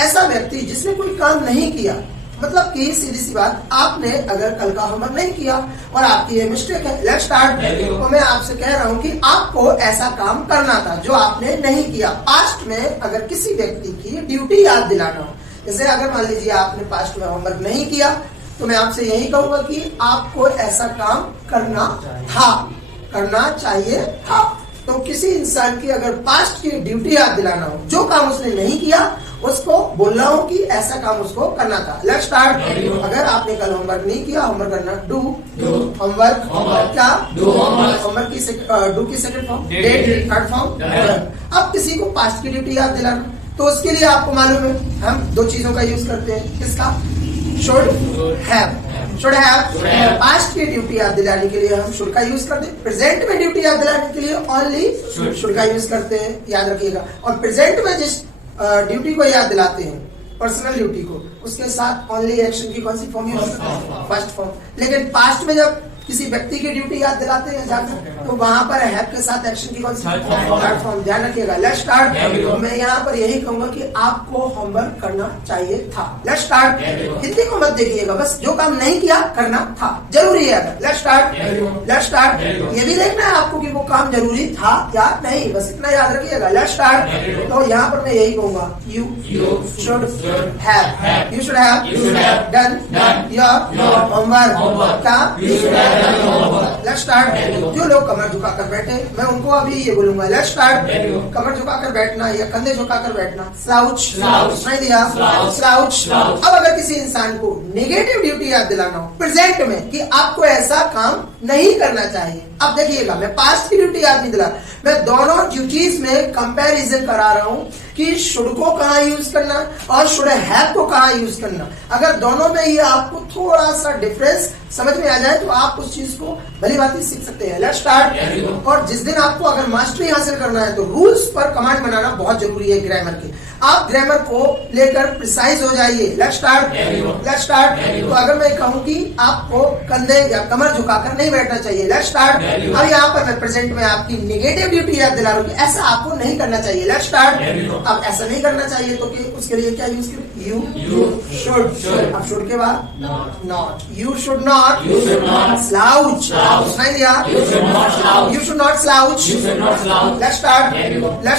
ऐसा व्यक्ति जिसने कोई काम नहीं किया, मतलब कि सीधी सी बात, आपने अगर कल का होमवर्क नहीं किया और आपकी ये मिस्टेक है, लेट्स स्टार्ट, तो मैं आपसे कह रहा हूँ कि आपको ऐसा काम करना था जो आपने नहीं किया। पास्ट में अगर किसी व्यक्ति की ड्यूटी याद दिलाना हो, जैसे अगर मान लीजिए आपने पास्ट में होमवर्क नहीं किया, तो मैं आपसे यही कहूंगा कि आपको ऐसा काम करना था, करना चाहिए था। तो किसी इंसान की अगर पास्ट की ड्यूटी याद दिलाना हो, जो काम उसने नहीं किया, उसको बोलना हो कि ऐसा काम उसको करना था। Let's start. अगर आपने कल होमवर्क नहीं किया, होमवर्क करना, डू होमवर्क, क्या डू होमवर्क की डू की second form did, third form. अब किसी को पास्ट की ड्यूटी याद दिलाना, तो उसके लिए आपको मालूम है हम दो चीजों का यूज करते हैं। किसका? Should have. पास्ट की ड्यूटी याद दिलाने के लिए हम शुड का यूज करते हैं। प्रेजेंट में ड्यूटी याद दिलाने के लिए ओनली शुड का यूज करते हैं, याद रखिएगा। और प्रेजेंट में जिस ड्यूटी को याद दिलाते हैं, पर्सनल ड्यूटी को, उसके साथ ओनली एक्शन की कौन सी फॉर्म यूज करते हैं? First form. लेकिन पास्ट में जब किसी व्यक्ति की ड्यूटी याद दिलाते हैं जाकर, तो वहां पर हैव के साथ एक्शन की कौन सी? Third form. ध्यान रखिएगा। Let's start. मैं यहाँ पर यही कहूंगा कि आपको होमवर्क करना चाहिए था। Let's start. हिंदी को मत देखिएगा, बस जो काम नहीं किया करना था, जरूरी है। Let's start. ये भी देखना है आपको कि वो काम जरूरी था या नहीं, बस इतना याद रखिएगा। Let's start. तो यहाँ पर मैं यही कहूंगा, you should have done your homework का। Let's start. जो लोग कमर झुकाकर बैठे, मैं उनको अभी ये बोलूंगा, लेट्स स्टार्ट। कमर झुकाकर बैठना या कंधे झुकाकर बैठना, स्लाउच नहीं दिया, स्लाउच। अब अगर किसी इंसान को नेगेटिव ड्यूटी याद दिलाना हो प्रेजेंट में कि आपको ऐसा काम नहीं करना चाहिए, अब देखिएगा, मैं पास्ट की ड्यूटी याद नहीं दिला, मैं दोनों ड्यूटीज में कंपैरिजन करा रहा हूं कि शुड को कहाँ यूज करना और शुड हैव को कहाँ यूज करना। अगर दोनों में ये आपको थोड़ा सा डिफरेंस समझ में आ जाए तो आप उस चीज को भली भांति सीख सकते हैं। Let's start. और जिस दिन आपको अगर मास्टरी हासिल करना है तो रूल्स पर कमांड बनाना बहुत जरूरी है ग्रामर के। आप ग्रामर को लेकर प्रिसाइज हो जाइए। Let's start. तो अगर मैं कहूँ कि आपको कंधे या कमर झुकाकर नहीं बैठना चाहिए, लेट्स स्टार्ट। अब यहाँ पर मैं प्रेजेंट में आपकी नेगेटिव ड्यूटी याद दिला रहा हूँ कि ऐसा आपको नहीं करना चाहिए। Let's start. अब ऐसा नहीं करना चाहिए तो कि उसके लिए क्या यूज करें? You should. अब शुड के बाद not, you should not slouch, नहीं दिया, you should not slouch. Let's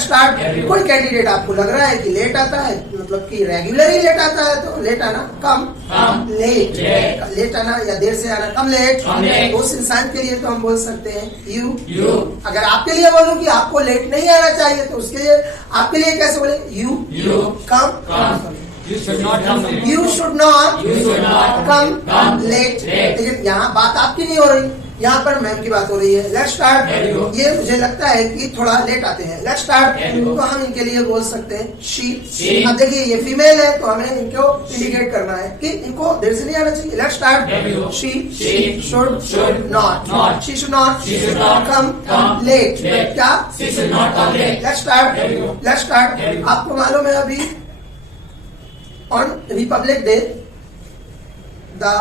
start. कोई कैंडिडेट आपको लग रहा है कि लेट आता है, मतलब कि रेगुलर ही लेट आता है, तो लेट आना कम लेट आना या देर से आना कम लेट। उस इंसान के लिए तो हम बोल सकते हैं यू। अगर आपके लिए बोलूं कि आपको लेट नहीं आना चाहिए तो उसके लिए आपके लिए कैसे बोले? You come. You should not come late। लेकिन यहाँ बात आपकी नहीं हो रही, यहाँ पर मैम की बात हो रही है। Let's start. ये मुझे लगता है कि थोड़ा लेट आते हैं। Let's start. तो हम इनके लिए बोल सकते हैं शी। अब देखिए ये फीमेल है तो हमें इनको इंडिकेट करना है कि इनको देर से नहीं आना चाहिए। Let's start. She should not, she should not come late. क्या? Let's start. आपको मालूम है अभी On Republic Day, the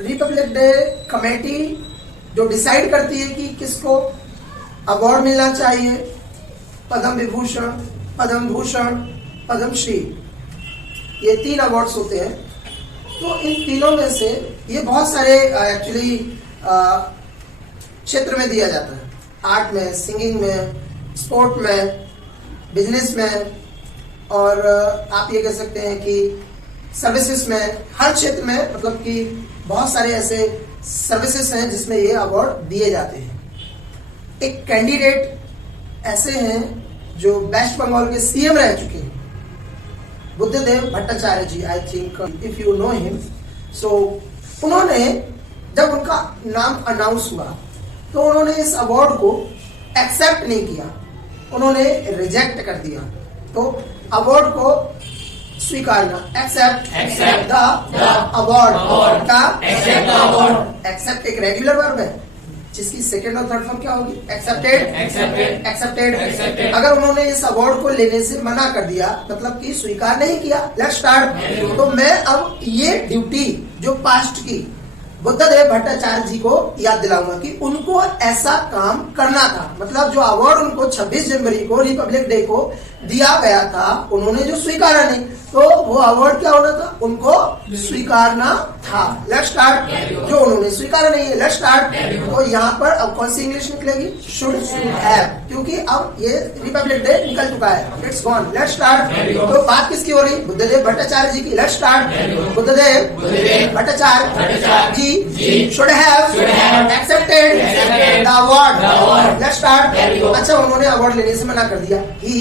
Republic Day committee जो डिसाइड करती है कि किसको अवार्ड मिलना चाहिए, पद्म विभूषण, पद्म भूषण, पद्मश्री, ये 3 अवार्ड्स होते हैं। तो इन तीनों में से ये बहुत सारे एक्चुअली क्षेत्र में दिया जाता है, आर्ट में, सिंगिंग में, स्पोर्ट में, बिजनेस में, और आप ये कह सकते हैं कि सर्विसेज में, हर क्षेत्र में, मतलब कि बहुत सारे ऐसे सर्विसेज हैं जिसमें ये अवार्ड दिए जाते हैं। एक कैंडिडेट ऐसे हैं जो वेस्ट बंगाल के सीएम रह चुके हैं, Buddhadeb Bhattacharya ji, I think if you know him. So उन्होंने जब उनका नाम अनाउंस हुआ तो उन्होंने इस अवार्ड को एक्सेप्ट नहीं किया, उन्होंने रिजेक्ट कर दिया। तो अवार्ड को स्वीकारना, एक्सेप्ट द अवार्ड का, एक्सेप्ट एक रेगुलर वर्ब है जिसकी सेकंड और थर्ड फॉर्म क्या होगी? एक्सेप्टेड। अगर उन्होंने इस अवार्ड को लेने से मना कर दिया, मतलब कि स्वीकार नहीं किया। Let's start. तो मैं अब ये ड्यूटी जो पास्ट की बुद्धदेव भट्टाचार्य जी को याद दिलाऊंगा कि उनको ऐसा काम करना था। मतलब जो अवार्ड उनको 26 जनवरी को रिपब्लिक डे को दिया गया था, उन्होंने जो स्वीकारा नहीं, तो वो अवार्ड क्या होना था, उनको स्वीकारना था। Let's start. जो उन्होंने स्वीकारा नहीं है, लेट्स स्टार्ट। तो यहाँ पर अब कौन सी इंग्लिश निकलेगी, शुड हैव, क्योंकि अब ये रिपब्लिक डे निकल चुका है, इट्स गॉन। Let's start. तो बात किसकी हो रही, बुद्धदेव भट्टाचार्य जी की। Let's start. Buddhadeb Bhattacharya ji should have accepted the award. Let's start. अच्छा, उन्होंने अवार्ड लेने से मना कर दिया, ही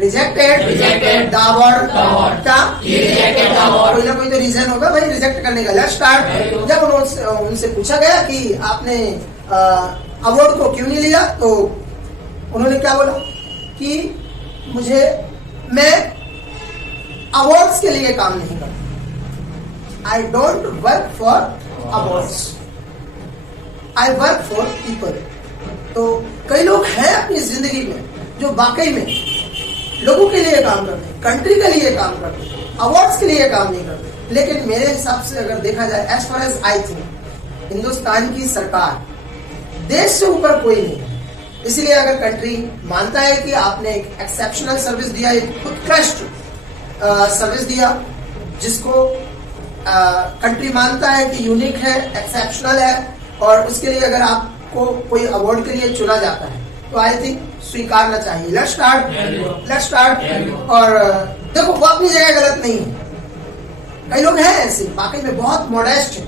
रिजेक्टेड द अवार्ड। क्या, कोई ना कोई तो रीजन होगा भाई रिजेक्ट करने का। Let's start. जब उनसे पूछा गया कि आपने अवार्ड को क्यों नहीं लिया, तो उन्होंने क्या बोला कि मैं अवार्ड्स के लिए काम नहीं करता। I don't work for awards, I work for people. तो कई लोग हैं अपनी जिंदगी में जो वाकई में लोगों के लिए काम करते हैं, कंट्री के लिए काम करते हैं, अवार्ड्स के लिए काम नहीं करते। लेकिन मेरे हिसाब से अगर देखा जाए, as far as I think, Hindustan की सरकार देश से ऊपर कोई नहीं है। इसलिए अगर कंट्री मानता है कि आपने एक एक्सेप्शनल सर्विस दिया, एक उत्कृष्ट सर्विस दिया, जिसको कंट्री मानता है कि यूनिक है, एक्सेप्शनल है, और उसके लिए अगर आपको कोई अवार्ड के लिए चुना जाता है, तो आई थिंक स्वीकारना चाहिए। Let's start. और देखो, वो अपनी जगह गलत नहीं है। कई लोग हैं ऐसे वाकई में बहुत मॉडेस्ट है,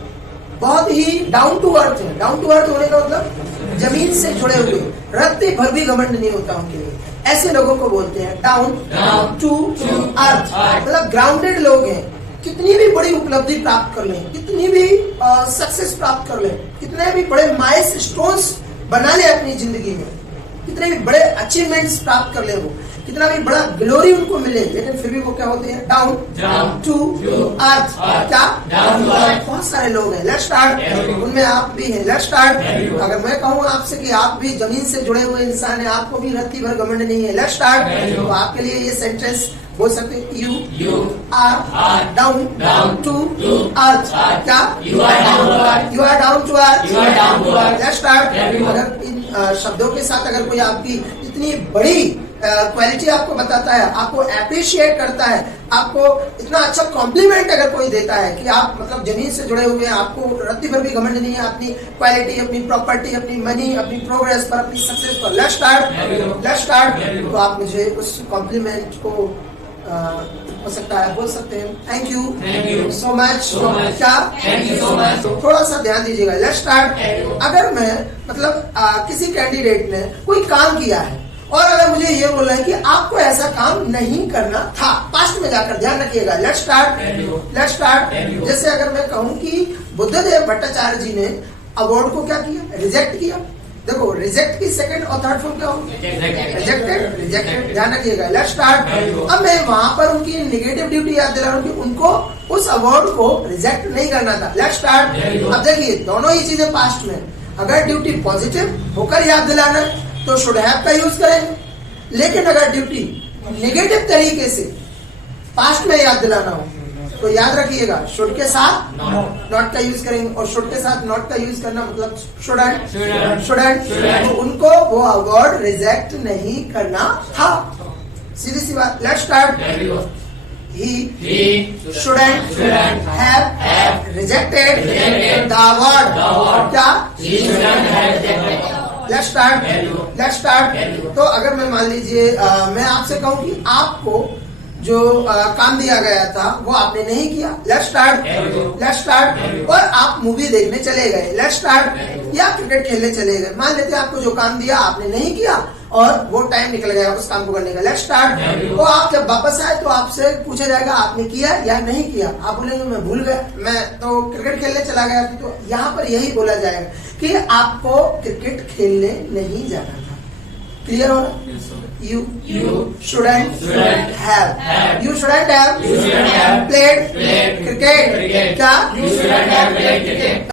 बहुत ही डाउन टू अर्थ है। डाउन टू अर्थ होने का मतलब जमीन से जुड़े हुए, रत्ती भर भी घमंड नहीं होता उनके लिए। ऐसे लोगों को बोलते हैं डाउन टू अर्थ, मतलब ग्राउंडेड लोग हैं। कितनी भी बड़ी उपलब्धि प्राप्त कर लें, कितनी भी सक्सेस प्राप्त कर लें, कितने भी बड़े माइलस्टोन्स बना ले अपनी जिंदगी में, कितने भी बड़े अचीवमेंट्स प्राप्त कर ले, वो कितना भी बड़ा ग्लोरी उनको मिले, लेकिन फिर भी वो क्या होते हैं, डाउन टू अर्थ। क्या, बहुत सारे लोग हैं। Let's start. उनमें आप भी हैं। Let's start. अगर मैं कहूँ आपसे कि आप भी जमीन से जुड़े हुए इंसान हैं, आपको भी रत्ती भर घमंड नहीं है, लेट्स स्टार्ट, तो आपके लिए ये सेंटेंस बोल सकते हैं, you are down to earth. क्या, you are down to earth. Let's start. अगर इन शब्दों के साथ अगर कोई आपकी इतनी बड़ी क्वालिटी आपको बताता है, आपको अप्रिशिएट करता है, आपको इतना अच्छा कॉम्प्लीमेंट अगर कोई देता है कि आप मतलब जमीन से जुड़े हुए हैं, आपको रत्ती भर भी घमंड नहीं है अपनी क्वालिटी, अपनी प्रॉपर्टी, अपनी मनी, अपनी प्रोग्रेस पर, अपनी सक्सेस पर। Let's start. तो आप मुझे उस कॉम्प्लीमेंट को हो सकता है बोल सकते हैं, थैंक यू सो मच। क्या, थैंक यू सो मच। थोड़ा सा ध्यान दीजिएगा। Let's start. अगर मैं मतलब किसी कैंडिडेट ने कोई काम किया है और अगर मुझे ये बोलना है कि आपको ऐसा काम नहीं करना था, पास्ट में जाकर, ध्यान रखिएगा। Let's start. जैसे अगर मैं कहूँ कि बुद्धदेव भट्टाचार्य जी ने अवार्ड को क्या किया, रिजेक्ट किया। देखो, रिजेक्ट की सेकंड और थर्ड फॉर्म क्या होगी, रिजेक्टेड। ध्यान रखिएगा। Let's start. अब मैं वहां पर उनकी नेगेटिव ड्यूटी याद दिला रहा हूँ कि उनको उस अवार्ड को रिजेक्ट नहीं करना था। Let's start. अब देखिए, दोनों ही चीजें पास्ट में, अगर ड्यूटी पॉजिटिव होकर याद दिलाना तो शुड हैव का यूज करेंगे, लेकिन अगर ड्यूटी नेगेटिव तरीके से पास्ट में याद दिलाना हो तो याद रखिएगा, शुड के साथ नॉट का यूज करेंगे, और शुड के साथ नॉट का यूज करना मतलब शुडंट। तो उनको वो अवार्ड रिजेक्ट नहीं करना था, सीधी सी बात। Let's start. He shouldn't have rejected the award. क्या, लेट्स स्टार्ट। तो अगर मैं मान लीजिए मैं आपसे कहूँ कि आपको जो काम दिया गया था वो आपने नहीं किया, लेट्स स्टार्ट। और आप मूवी देखने चले गए, लेट्स स्टार्ट। या क्रिकेट खेलने चले गए, मान लेते हैं आपको जो काम दिया आपने नहीं किया और वो टाइम निकल गया उस काम को करने का, लेट्स स्टार्ट। तो आप जब वापस आए तो आपसे पूछा जाएगा आपने किया या नहीं किया, आप बोलेंगे मैं भूल गया, मैं तो क्रिकेट खेलने चला गया था। तो यहाँ पर यही बोला जाएगा कि आपको क्रिकेट खेलने नहीं जाना था। क्लियर हो रहा? You shouldn't have. You shouldn't have played cricket. क्या? You shouldn't have played cricket.